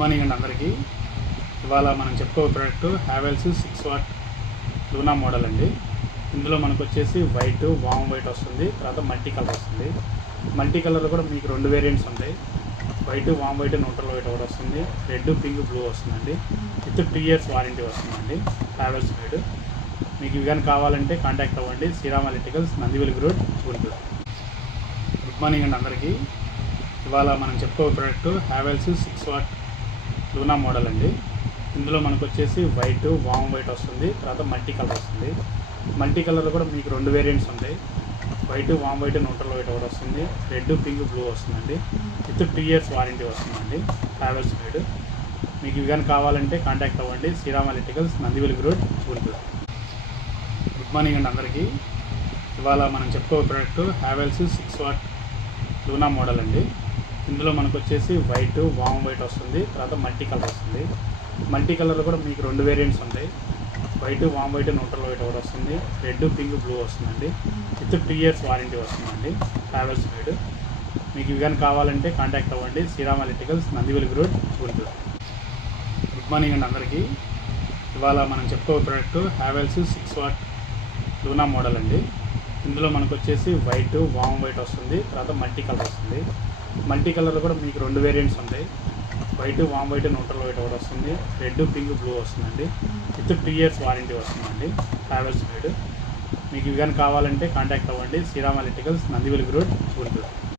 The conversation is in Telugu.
మార్నింగ్ అండి అందరికీ. ఇవాళ మనం చెప్పుకోబోయే product Havells 6 watt Luna model అండి. ఇందులో మనకు వచ్చేసి వైట్, వామ్ వైట్ వస్తుంది, తర్వాత మల్టీ కలర్ వస్తుంది. మల్టీ కలర్ కూడా మీకు 2 వేరియంట్స్ ఉంటాయి. White, warm white, neutral white ఒకటి వస్తుంది, రెడ్, పింక్, బ్లూ వస్తుందండి. విత్ 2 years వారంటీ వస్తుందండి హ్యావెల్స్ మేడ్. మీకు ఇవి కానీ కావాలంటే కాంటాక్ట్ అవ్వండి. Sriram electricals, Nandivelugu road, Guntur. Good morning అండి అందరికీ. ఇవాళ మనం చెప్పుకోబోయే product Havells 6 watt Luna model అండి. ఇందులో మనకు వచ్చేసి వైట్, వామ్ వైట్ వస్తుంది, తర్వాత మల్టీ కలర్ వస్తుంది. మల్టీ కలర్ కూడా మీకు 2 వేరియంట్స్ ఉంటాయి. White, warm white, neutral white ఒకటి వస్తుంది, రెడ్, పింక్, బ్లూ వస్తుందండి. విత్ 2 years వారంటీ వస్తుందండి హ్యావెల్స్ మేడ్. మీకు ఇవి కానీ కావాలంటే కాంటాక్ట్ అవ్వండి. Sriram electricals, Nandivelugu road, Guntur. Good morning అండి అందరికీ. ఇవాళ మనం చెప్పుకోబోయే product Havells 6 watt Luna model అండి. ఇందులో మనకు వచ్చేసి వైట్, వామ్ వైట్ వస్తుంది, తర్వాత మల్టీ కలర్ వస్తుంది. మల్టీ కలర్ కూడా మీకు 2 వేరియంట్స్ ఉంటాయి. White, warm white, neutral white ఒకటి వస్తుంది, రెడ్, పింక్, బ్లూ వస్తుందండి. విత్ 2 years వారంటీ వస్తుందండి హ్యావెల్స్ మేడ్. మీకు ఇవి కానీ కావాలంటే కాంటాక్ట్ అవ్వండి. Sriram electricals, Nandivelugu road, Guntur. Good morning అండి అందరికీ. ఇవాళ మనం చెప్పుకోబోయే product Havells 6 watt Luna model అండి. ఇందులో మనకు వచ్చేసి వైట్, వామ్ వైట్ వస్తుంది, తర్వాత మల్టీ కలర్ వస్తుంది. మల్టీ కలర్ కూడా మీకు 2 వేరియంట్స్ ఉంటాయి. White, warm white, neutral white ఒకటి వస్తుంది, రెడ్, పింక్, బ్లూ వస్తుందండి. విత్ 2 years వారంటీ వస్తుందండి హ్యావెల్స్ మేడ్. మీకు ఇవి కానీ కావాలంటే కాంటాక్ట్ అవ్వండి. Sriram electricals, Nandivelugu road, Guntur.